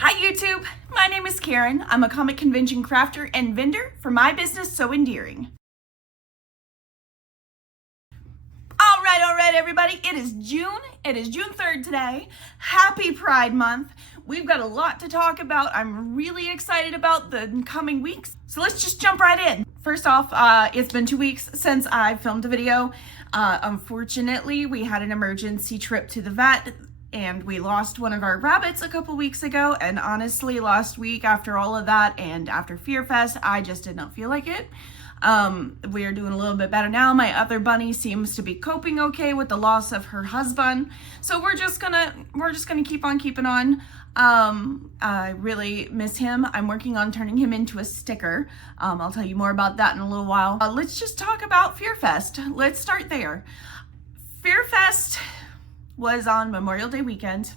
Hi YouTube, my name is Karen. I'm a comic convention crafter and vendor for my business So Endearing. All right everybody, it is June 3rd today. Happy Pride Month. We've got a lot to talk about. I'm really excited about the coming weeks. So let's just jump right in. First off, it's been 2 weeks since I filmed a video. Unfortunately, we had an emergency trip to the vet and we lost one of our rabbits a couple weeks ago. And honestly, last week after all of that and after Fear Fest, I just did not feel like it. We are doing a little bit better now. My other bunny seems to be coping okay with the loss of her husband. So we're just gonna keep on keeping on. I really miss him. I'm working on turning him into a sticker. I'll tell you more about that in a little while. Let's just talk about Fear Fest. Let's start there. Fear Fest was on Memorial Day weekend.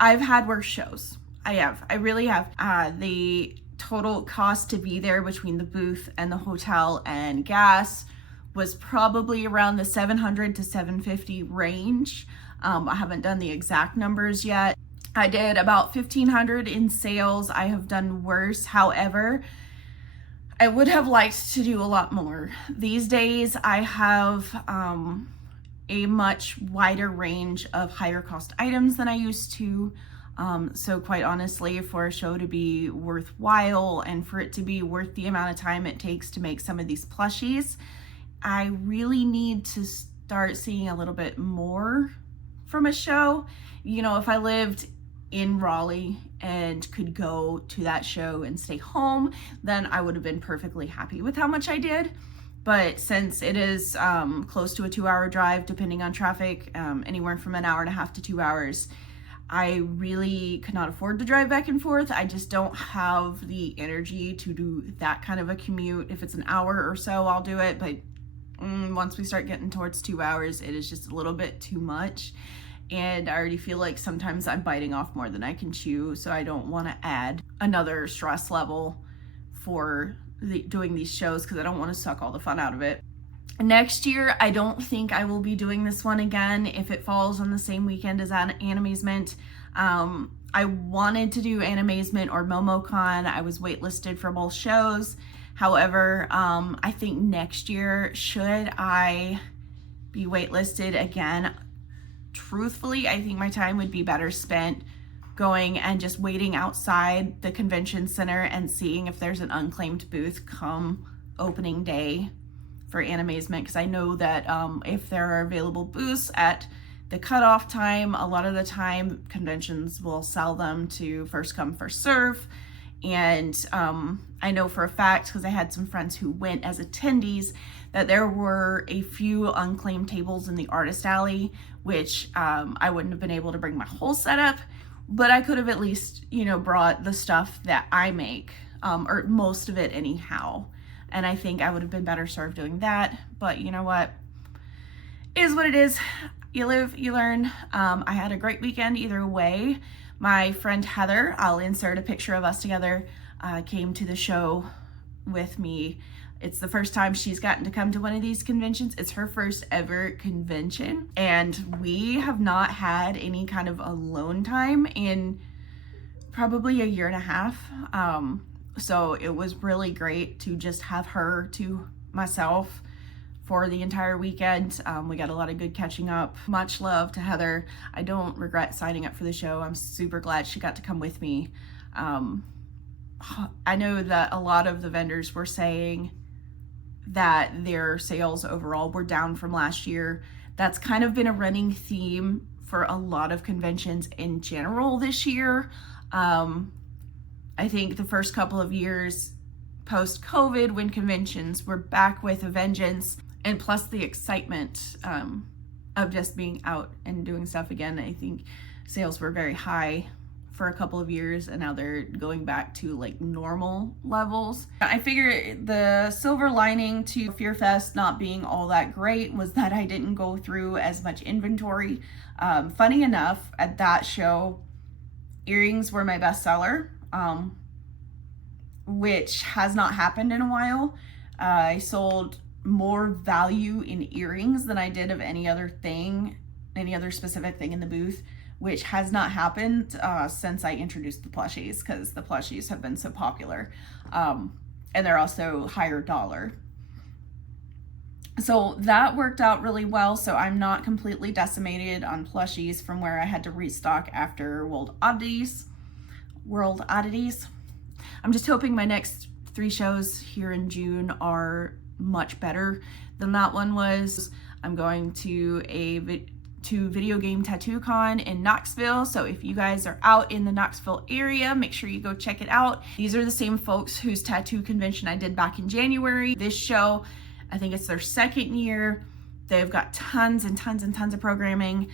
I've had worse shows. I really have. The total cost to be there between the booth and the hotel and gas was probably around the $700 to $750 range. I haven't done the exact numbers yet. I did about $1,500 in sales. I have done worse. However, I would have liked to do a lot more. These days I have a much wider range of higher cost items than I used to. So quite honestly, for a show to be worthwhile and for it to be worth the amount of time it takes to make some of these plushies, I really need to start seeing a little bit more from a show. You know, if I lived in Raleigh and could go to that show and stay home, then I would have been perfectly happy with how much I did. But since it is close to a 2-hour drive, depending on traffic, anywhere from an hour and a half to 2 hours, I really could not afford to drive back and forth. I just don't have the energy to do that kind of a commute. If it's an hour or so, I'll do it. But once we start getting towards 2 hours, it is just a little bit too much. And I already feel like sometimes I'm biting off more than I can chew. So I don't want to add another stress level for doing these shows because I don't want to suck all the fun out of it. Next year, I don't think I will be doing this one again if it falls on the same weekend as Animazement. I wanted to do Animazement or MomoCon. I was waitlisted for both shows. However, I think next year, should I be waitlisted again, truthfully, I think my time would be better spent going and just waiting outside the convention center and seeing if there's an unclaimed booth come opening day for Animazement, because I know that if there are available booths at the cutoff time, a lot of the time conventions will sell them to first come, first serve. And I know for a fact, because I had some friends who went as attendees, that there were a few unclaimed tables in the artist alley, which I wouldn't have been able to bring my whole setup, but I could have at least, you know, brought the stuff that I make, or most of it anyhow. And I think I would have been better served doing that. But you know what? It is what it is. You live, you learn. I had a great weekend either way. My friend Heather, I'll insert a picture of us together, came to the show with me. It's the first time she's gotten to come to one of these conventions. It's her first ever convention. And we have not had any kind of alone time in probably a year and a half. So it was really great to just have her to myself for the entire weekend. We got a lot of good catching up. Much love to Heather. I don't regret signing up for the show. I'm super glad she got to come with me. I know that a lot of the vendors were saying that their sales overall were down from last year. That's kind of been a running theme for a lot of conventions in general this year. I think the first couple of years post-COVID, when conventions were back with a vengeance, and plus the excitement of just being out and doing stuff again, I think sales were very high for a couple of years, and now they're going back to like normal levels. I figure the silver lining to Fear Fest not being all that great was that I didn't go through as much inventory. Funny enough, at that show, earrings were my best seller. Which has not happened in a while. I sold more value in earrings than I did of any other specific thing in the booth, which has not happened since I introduced the plushies, because the plushies have been so popular. And they're also higher dollar. So that worked out really well. So I'm not completely decimated on plushies from where I had to restock after World Oddities. I'm just hoping my next 3 shows here in June are much better than that one was. I'm going to Video Game Tattoo Con in Knoxville. So if you guys are out in the Knoxville area, make sure you go check it out. These are the same folks whose tattoo convention I did back in January. This show, I think it's their 2nd year. They've got tons and tons and tons of programming.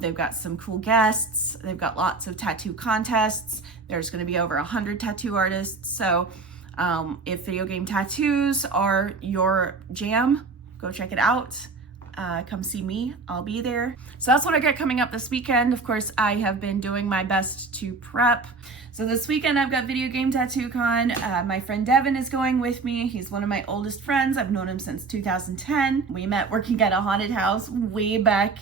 They've got some cool guests. They've got lots of tattoo contests. There's going to be over 100 tattoo artists. So if video game tattoos are your jam, go check it out. Come see me, I'll be there. So that's what I got coming up this weekend. Of course, I have been doing my best to prep. So this weekend I've got Video Game Tattoo Con. My friend Devin is going with me. He's one of my oldest friends. I've known him since 2010. We met working at a haunted house way back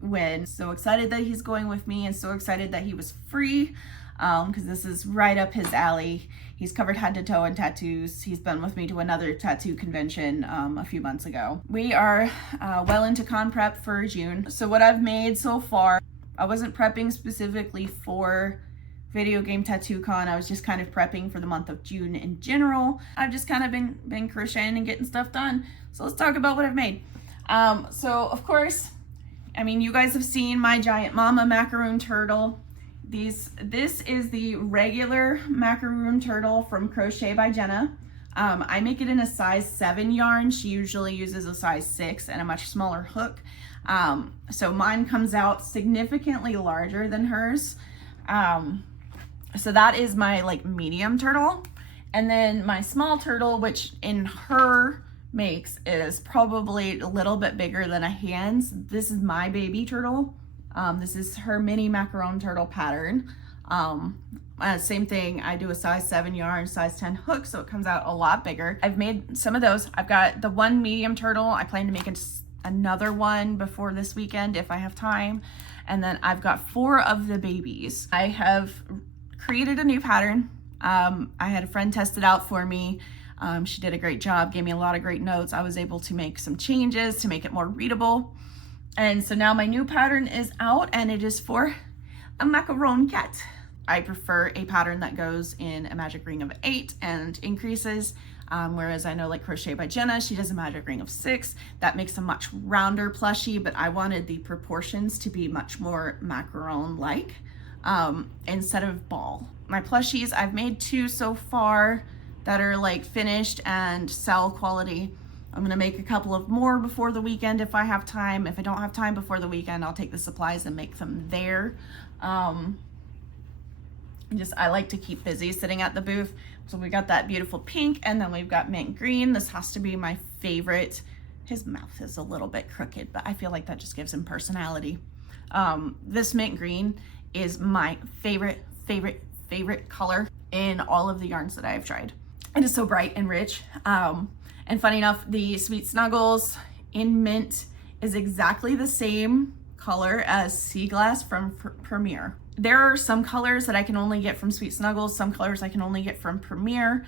when. So excited that he's going with me, and so excited that he was free, because this is right up his alley. He's covered head to toe in tattoos. He's been with me to another tattoo convention a few months ago. We are well into con prep for June. So what I've made so far, I wasn't prepping specifically for Video Game Tattoo Con. I was just kind of prepping for the month of June in general. I've just kind of been crocheting and getting stuff done. So let's talk about what I've made. So of course, I mean, you guys have seen my Giant Mama macaroon turtle. This is the regular macaroon turtle from Crochet by Jenna. I make it in a size 7 yarn. She usually uses a size 6 and a much smaller hook. So mine comes out significantly larger than hers. So that is my like medium turtle. And then my small turtle, which in her makes, is probably a little bit bigger than a hand's. This is my baby turtle. This is her mini macaron turtle pattern. Same thing, I do a size 7 yarn, size 10 hook, so it comes out a lot bigger. I've made some of those. I've got the one medium turtle. I plan to make another one before this weekend if I have time. And then I've got 4 of the babies. I have created a new pattern. I had a friend test it out for me. She did a great job, gave me a lot of great notes. I was able to make some changes to make it more readable. And so now my new pattern is out, and it is for a macaron cat. I prefer a pattern that goes in a magic ring of 8 and increases, whereas I know like Crochet by Jenna, she does a magic ring of 6. That makes a much rounder plushie, but I wanted the proportions to be much more macaron-like instead of ball. My plushies, I've made 2 so far that are like finished and sell quality. I'm gonna make a couple of more before the weekend if I have time. If I don't have time before the weekend, I'll take the supplies and make them there. I like to keep busy sitting at the booth. So we got that beautiful pink, and then we've got mint green. This has to be my favorite. His mouth is a little bit crooked, but I feel like that just gives him personality. This mint green is my favorite color in all of the yarns that I have tried. It is so bright and rich. And funny enough, the Sweet Snuggles in mint is exactly the same color as Sea Glass from Premier. There are some colors that I can only get from Sweet Snuggles, some colors I can only get from Premier.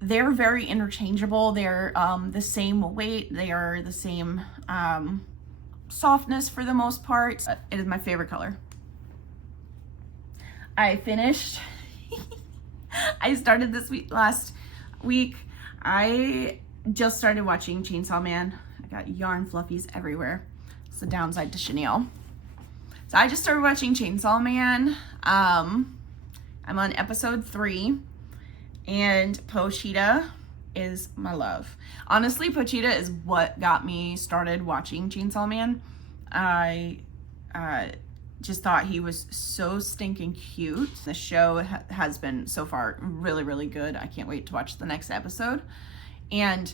They're very interchangeable. They're the same weight. They are the same softness for the most part. It is my favorite color. I finished. I started this week last week. I just started watching Chainsaw Man. I got yarn fluffies everywhere. It's the downside to chenille. So I just started watching Chainsaw Man. I'm on episode 3, and Pochita is my love. Honestly, Pochita is what got me started watching Chainsaw Man. I just thought he was so stinking cute. The show has been so far really, really good. I can't wait to watch the next episode. And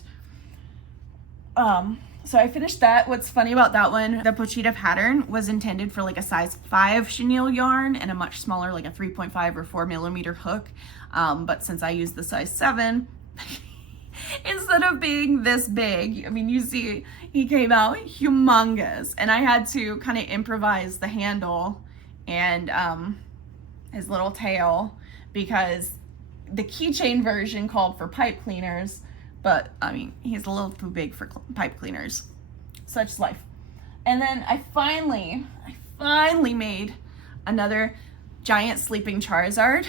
so I finished that. What's funny about that one, the Pochita pattern was intended for like a size 5 chenille yarn and a much smaller, like a 3.5 or 4 millimeter hook. But since I used the size 7, instead of being this big, I mean, you see, he came out humongous, and I had to kind of improvise the handle and his little tail, because the keychain version called for pipe cleaners, but I mean, he's a little too big for pipe cleaners. Such life. And then I finally made another giant sleeping Charizard.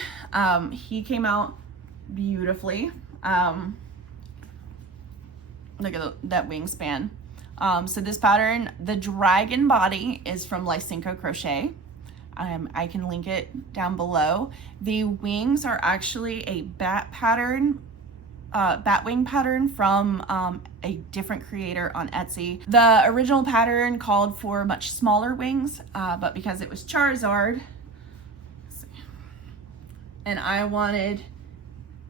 He came out beautifully. Look at that wingspan. So this pattern, the dragon body, is from Lysenko Crochet. I can link it down below. The wings are actually a bat pattern, bat wing pattern from a different creator on Etsy. The original pattern called for much smaller wings, but because it was Charizard, and I wanted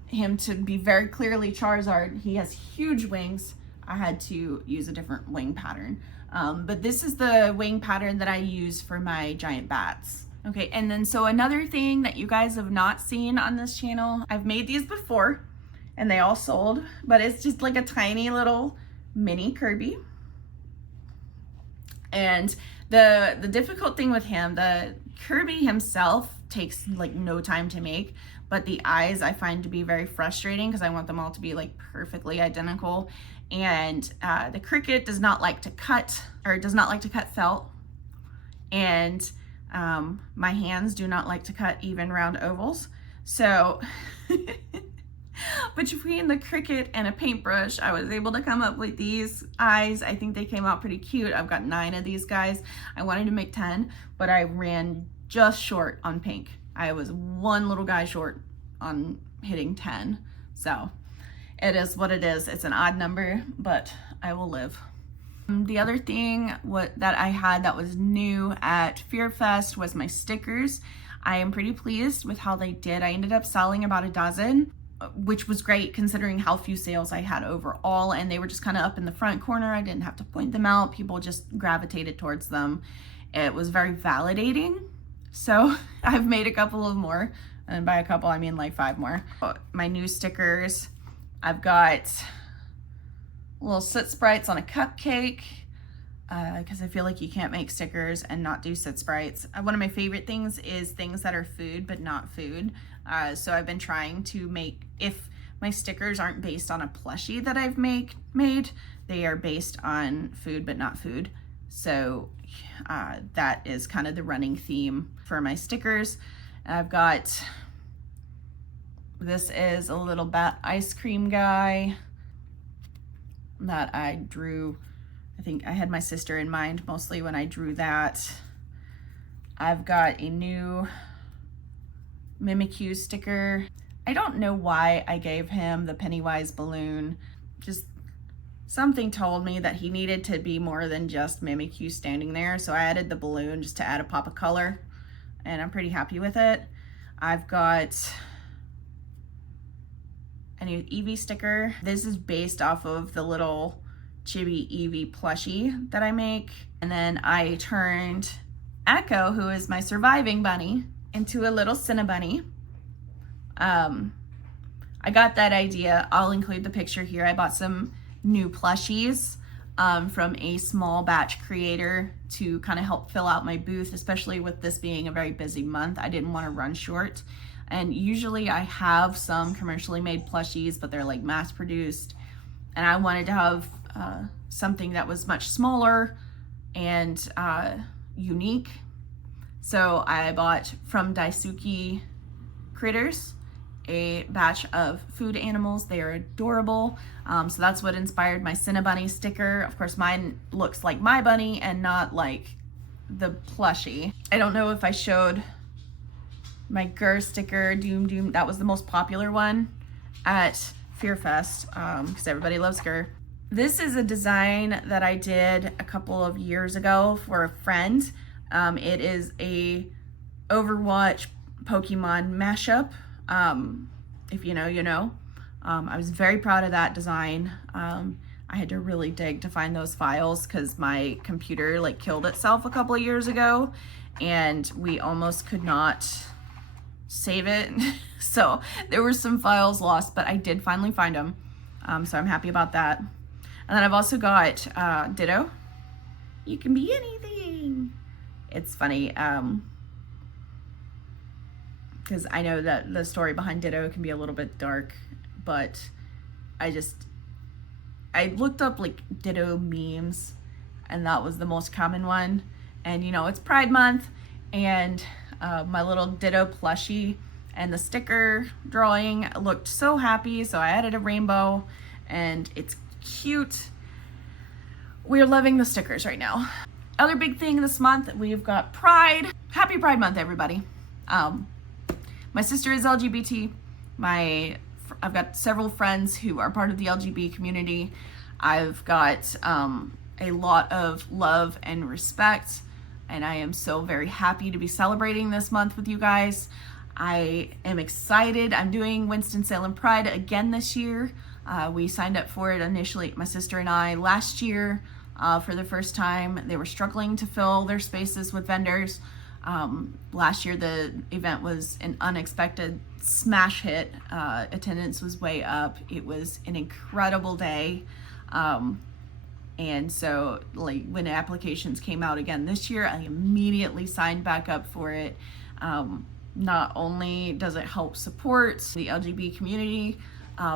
him to be very clearly Charizard, he has huge wings, I had to use a different wing pattern. But this is the wing pattern that I use for my giant bats. Okay, and then so another thing that you guys have not seen on this channel, I've made these before and they all sold, but it's just like a tiny little mini Kirby. And the difficult thing with him, the Kirby himself takes like no time to make, but the eyes I find to be very frustrating because I want them all to be like perfectly identical. And the Cricket does not like to cut, or does not like to cut felt. And my hands do not like to cut even round ovals. So between the Cricket and a paintbrush, I was able to come up with these eyes. I think they came out pretty cute. I've got 9 of these guys. I wanted to make 10, but I ran just short on pink. I was one little guy short on hitting 10. So it is what it is. It's an odd number, but I will live. The other thing that I had that was new at Fear Fest was my stickers. I am pretty pleased with how they did. I ended up selling about a dozen, which was great considering how few sales I had overall, and they were just kind of up in the front corner. I didn't have to point them out. People just gravitated towards them. It was very validating. So I've made a couple of more, and by a couple I mean like 5 more. My new stickers, I've got little soot sprites on a cupcake, because I feel like you can't make stickers and not do soot sprites. One of my favorite things is things that are food but not food. So I've been trying to make, if my stickers aren't based on a plushie that I've made, they are based on food but not food. So that is kind of the running theme for my stickers. I've got, this is a little bat ice cream guy that I drew. I think I had my sister in mind mostly when I drew that. I've got a new Mimikyu sticker. I don't know why I gave him the Pennywise balloon. Just something told me that he needed to be more than just Mimikyu standing there, so I added the balloon just to add a pop of color, and I'm pretty happy with it. I've got a new Eevee sticker. This is based off of the little Chibi Eevee plushie that I make. And then I turned Echo, who is my surviving bunny, into a little Cinnabunny. I got that idea. I'll include the picture here. I bought some new plushies from a small batch creator to kind of help fill out my booth, especially with this being a very busy month. I didn't want to run short. And usually I have some commercially made plushies, but they're like mass produced. And I wanted to have something that was much smaller and unique. So I bought from Daisuke Critters a batch of food animals. They are adorable. So that's what inspired my Cinnabunny sticker. Of course, mine looks like my bunny and not like the plushie. I don't know if I showed my Gur sticker, Doom Doom. That was the most popular one at Fear Fest because everybody loves Gur. This is a design that I did a couple of years ago for a friend. It is a Overwatch Pokemon mashup. If you know, you know. I was very proud of that design. I had to really dig to find those files because my computer like killed itself a couple of years ago and we almost could not save it. So there were some files lost, but I did finally find them. So I'm happy about that. And then I've also got Ditto. You can be anything. It's funny. because I know that the story behind Ditto can be a little bit dark, but I looked up like Ditto memes, and that was the most common one. And you know, it's Pride Month, and my little Ditto plushie and the sticker drawing looked so happy, so I added a rainbow, and it's cute. We're loving the stickers right now. Other big thing this month, we've got Pride. Happy Pride Month, everybody. My sister is LGBT. I've got several friends who are part of the LGBT community. I've got a lot of love and respect, and I am so very happy to be celebrating this month with you guys. I am excited. I'm doing Winston-Salem Pride again this year. We signed up for it initially, my sister and I, last year for the first time. They were struggling to fill their spaces with vendors. Last year the event was an unexpected smash hit. Attendance was way up. It was an incredible day. And so like when applications came out again this year, I immediately signed back up for it. Not only does it help support the LGBT community,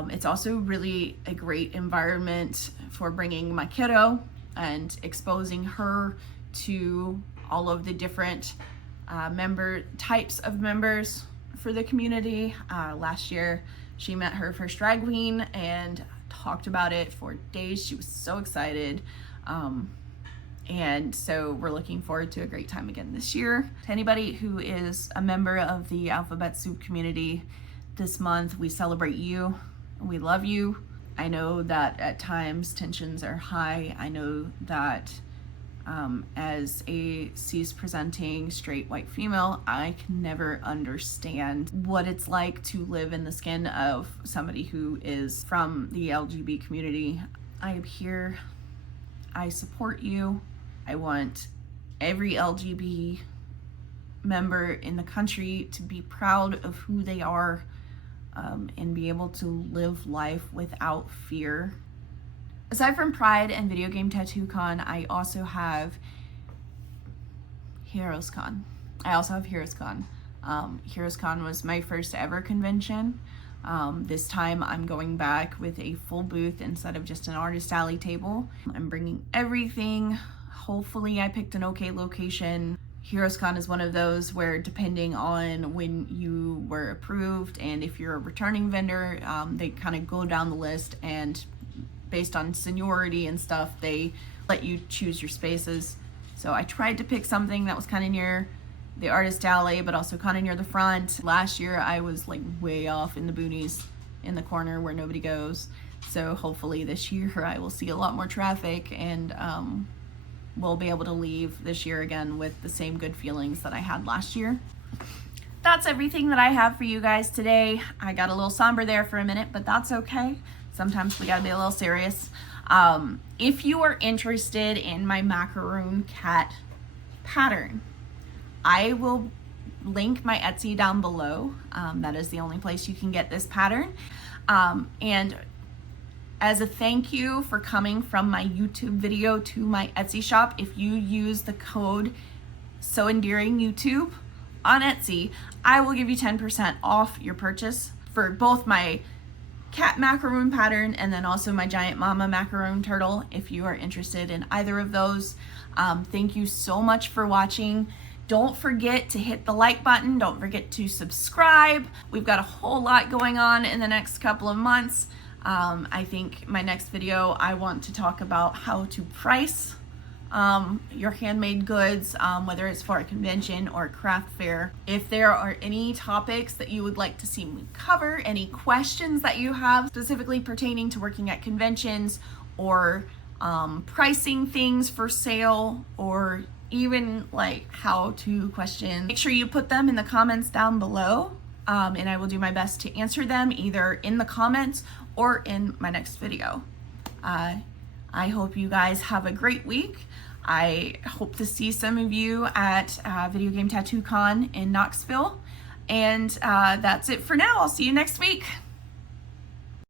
it's also really a great environment for bringing my kiddo and exposing her to all of the different types of members for the community. Last year she met her first drag queen and talked about it for days. She was so excited. And so we're looking forward to a great time again this year. To anybody who is a member of the Alphabet Soup community, this month we celebrate you. We love you. I know that at times tensions are high. I know that as a cis-presenting straight white female, I can never understand what it's like to live in the skin of somebody who is from the LGBT community. I am here. I support you. I want every LGBT member in the country to be proud of who they are, and be able to live life without fear. Aside from Pride and Video Game Tattoo Con, I also have Heroes Con. Heroes Con was my first ever convention. This time I'm going back with a full booth instead of just an artist alley table. I'm bringing everything. Hopefully I picked an okay location. Heroes Con is one of those where, depending on when you were approved and if you're a returning vendor, they kind of go down the list, and based on seniority and stuff, they let you choose your spaces. So I tried to pick something that was kind of near the artist alley, but also kind of near the front. Last year I was like way off in the boonies in the corner where nobody goes. So hopefully this year I will see a lot more traffic, and we'll be able to leave this year again with the same good feelings that I had last year. That's everything that I have for you guys today. I got a little somber there for a minute, but that's okay. Sometimes we gotta be a little serious. If you are interested in my macaroon cat pattern, I will link my Etsy down below. That is the only place you can get this pattern. And as a thank you for coming from my YouTube video to my Etsy shop, if you use the code So Endearing YouTube on Etsy, I will give you 10% off your purchase for both my cat macaroon pattern and then also my giant mama macaroon turtle, if you are interested in either of those. Thank you so much for watching. Don't forget to hit the like button. Don't forget to subscribe. We've got a whole lot going on in the next couple of months. I think my next video, I want to talk about how to price your handmade goods, whether it's for a convention or a craft fair. If there are any topics that you would like to see me cover, any questions that you have specifically pertaining to working at conventions or pricing things for sale, or even like how to questions, make sure you put them in the comments down below, and I will do my best to answer them either in the comments or in my next video. I hope you guys have a great week. I hope to see some of you at Video Game Tattoo Con in Knoxville. And that's it for now. I'll see you next week.